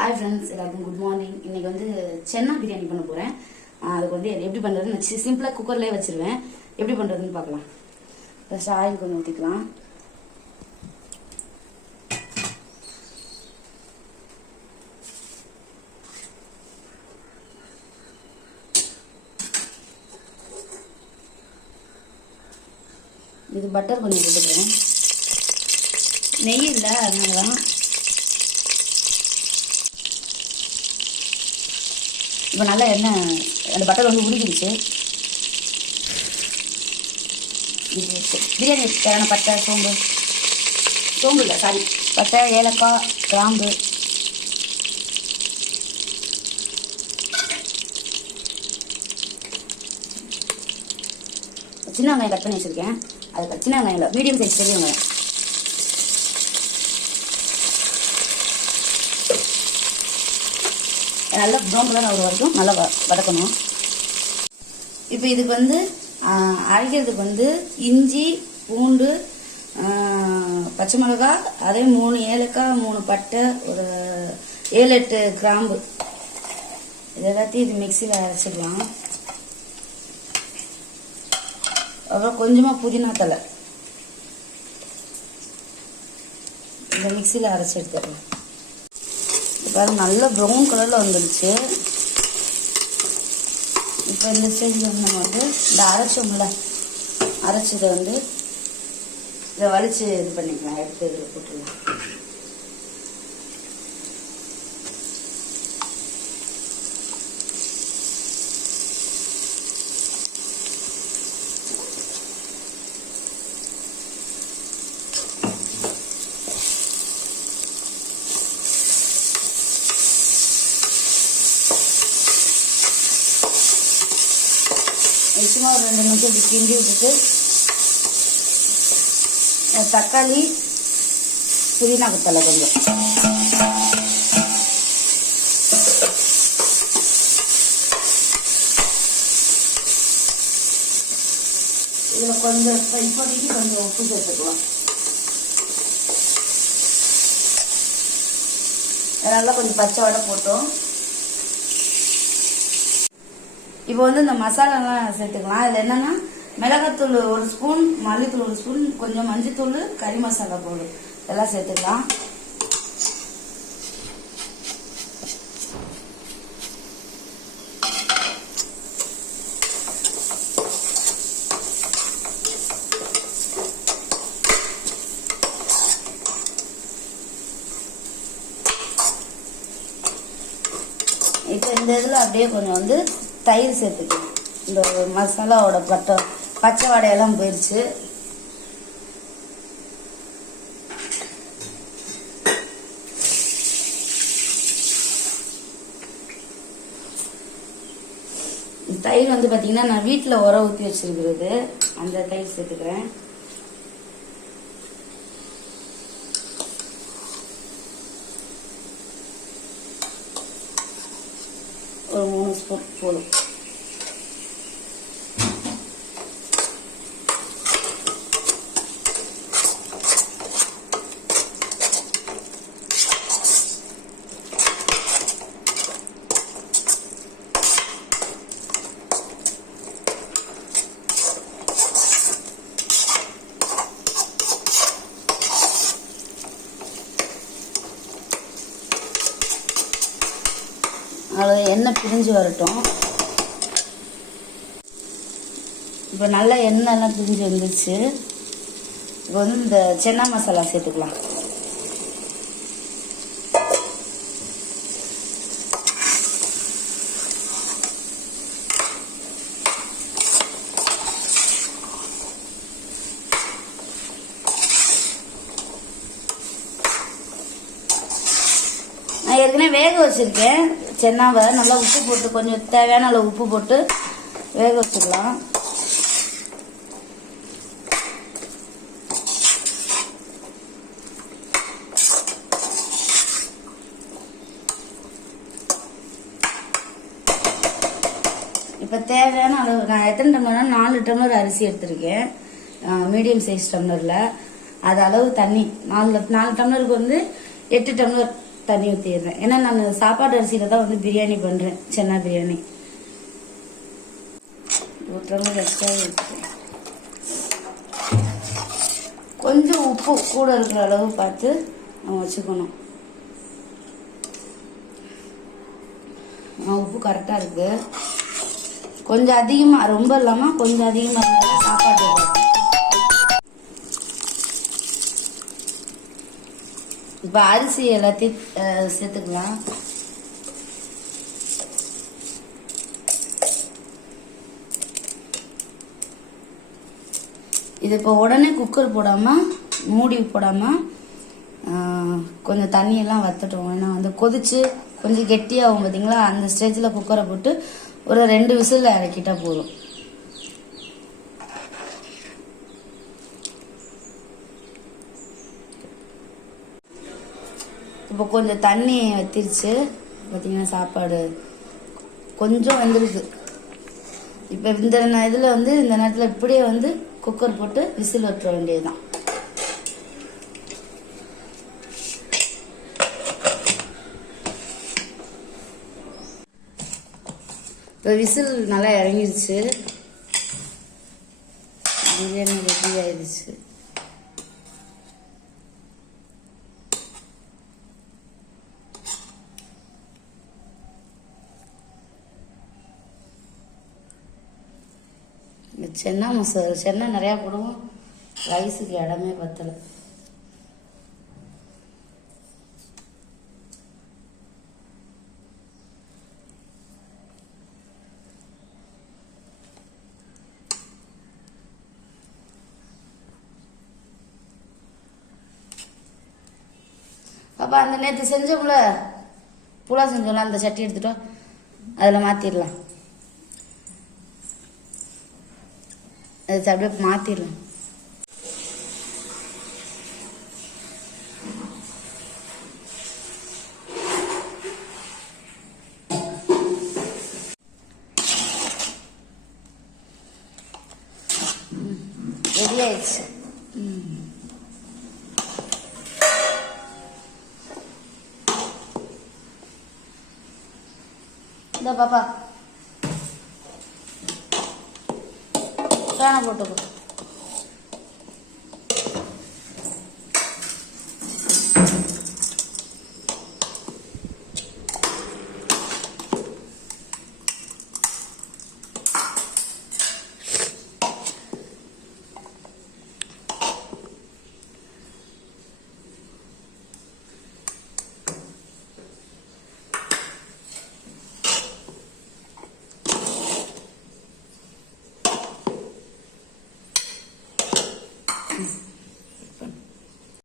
Hi friends எல்லாருக்கும் good morning இன்னைக்கு வந்து சென்னா பிரியாணி பண்ண போகிறேன் அதுக்கு வந்து எப்படி பண்ணுறதுன்னு சிம்பிளாக குக்கர்லேயே வச்சிருவேன். எப்படி பண்ணுறதுன்னு பார்க்கலாம். ஃபர்ஸ்ட் ஆயில் கொஞ்சம் ஊற்றிக்கலாம் இது பட்டர் கொஞ்சம் போட்டுக்கிறேன். நெய் இல்லை அதனால தான் இப்போ நல்லா எண்ணெய் அந்த பட்டர் வந்து உருகிடுச்சு. பிரியாணி தேவையான பட்டை சோம்பு. சோம்பு இல்லை சாரி பட்டை ஏலக்காய் கிராம்பு. சின்ன வெங்காயம் கட் பண்ணி வச்சுருக்கேன். அது சின்ன வெங்காயம் இல்லை மீடியம் சைஸ் பெரிய வெங்காயம். நல்லா ப்ரௌன் கலர் ஆகிற வரைக்கும் நல்லா வ- வதக்கணும். இப்போ இதுக்கு வந்து அரைக்கிறதுக்கு வந்து இஞ்சி பூண்டு பச்சை மிளகா அதே மூணு ஏலக்காய் மூணு பட்டை ஒரு ஏழு எட்டு கிராம்பு. இது எல்லாத்தையும் இது மிக்சியில் அரைச்சிக்கலாம் அப்புறம் கொஞ்சமாக புதினா தலை இந்த மிக்சியில் அரைச்சி எடுத்துடலாம். வேறு நல்ல ப்ரௌன் கலரில் வந்துடுச்சு இப்போ இந்த ஸ்டேஜில் வந்து நம்ம வந்து இந்த அரைச்சோம்ல அரைச்சதை வந்து இதை வலிச்சு இது பண்ணிக்கலாம் எடுத்து இதில் போட்டுடலாம் சும்மா ஒரு ரெண்டு நிமிஷம் இப்படி கிண்டி விட்டுட்டு தக்காளி புதினா குத்தலை கொஞ்சம். இதில் கொஞ்சம் இப்ப இப்போதைக்கு கொஞ்சம் உப்பு சேர்த்துக்கலாம். நல்லா கொஞ்சம் பச்சை வடை போட்டோம். இப்போ வந்து இந்த மசாலாலாம் சேர்த்துக்கலாம். அதில் என்னன்னா மிளகாத்தூள் ஒரு ஸ்பூன் மல்லித்தூள் ஒரு ஸ்பூன் கொஞ்சம் மஞ்சத்தூள் கறி மசாலா போடு. இதெல்லாம் சேர்த்துக்கலாம். இப்போ இந்த இதில் அப்படியே கொஞ்சம் வந்து தயிர் சேர்த்துக்கலாம் இந்த மசாலாவோட பட்டை பச்சை வடையெல்லாம் போயிடுச்சு தயிர் வந்து பார்த்தீங்கன்னா நான் வீட்டில் உரம் ஊற்றி வச்சிருக்கிறது. அந்த தயிர் சேர்த்துக்கிறேன். ஒரு மூணு ஸ்பூன் போதும் அதில் எண்ணெய் பிரிஞ்சு வரட்டும். இப்போ நல்லா எண்ணெய்லாம் பிரிஞ்சு வந்துச்சு இப்போ வந்து இந்த சென்னா மசாலா சேர்த்துக்கலாம். நான் ஏற்கனவே வேக வச்சிருக்கேன். சென்னாவை நல்லா உப்பு போட்டு கொஞ்சம் தேவையான அளவு உப்பு போட்டு வேக வச்சுக்கலாம். இப்போ தேவையான அளவு நான் எத்தனை டம்ளர்னா நாலு டம்ளர் அரிசி எடுத்திருக்கேன். மீடியம் சைஸ் டம்ளரில். அது அளவு தண்ணி நாலு நாலு டம்ளருக்கு வந்து எட்டு டம்ளர் தண்ணி ஊற்றிடுறேன் ஏன்னா நான் சாப்பாடு அரிசியில் தான் வந்து பிரியாணி பண்ணுறேன் சென்னா பிரியாணி. ஊற்றுறவங்க எக்ஸ்ட்ரா ஊற்றுறேன் கொஞ்சம் உப்பு கூட இருக்கிற அளவு பார்த்து நம்ம வச்சுக்கணும். ஆ, உப்பு கரெக்டாக இருக்கு. கொஞ்சம் அதிகமாக ரொம்ப இல்லாமல் கொஞ்சம் அதிகமாக இருந்தாலும் சாப்பாடு இப்போ அரிசி எல்லாத்தையும் சேர்த்துக்கலாம். இது இப்போ உடனே குக்கர் போடாமல் மூடி போடாமல் கொஞ்சம் தண்ணியெல்லாம் வத்துட்டோம். ஏன்னா வந்து கொதிச்சு கொஞ்சம் கெட்டியாகும் பார்த்தீங்களா அந்த ஸ்டேஜில் குக்கரை போட்டு ஒரு ரெண்டு விசில் இறக்கிட்டா போதும். இப்போ கொஞ்சம் தண்ணி வத்திருச்சு. பார்த்தீங்கன்னா சாப்பாடு கொஞ்சம் வந்துருக்கு இப்போ இந்த இதில் வந்து இந்த நேரத்தில் இப்படியே வந்து குக்கர் போட்டு விசில் விட்டுற வேண்டியதுதான். இப்போ விசில் நல்லா இறங்கிருச்சு. பிரியாணி ரெடி ஆயிடுச்சு. சென்னா மசாலா சென்னா நிறையா போடுவோம். ரைஸுக்கு இடமே பத்தலை. பாப்பா அந்த நேற்று செஞ்சோம்ல? புலா செஞ்சோம்ல அந்த சட்டி எடுத்துட்டோம் அதில் மாற்றிடலாம் அது அப்படியே மாற்றிடலாம் ரெடி ஆயிடுச்சு. இந்த பாப்பா. ஃபேனை போட்டுக்கோ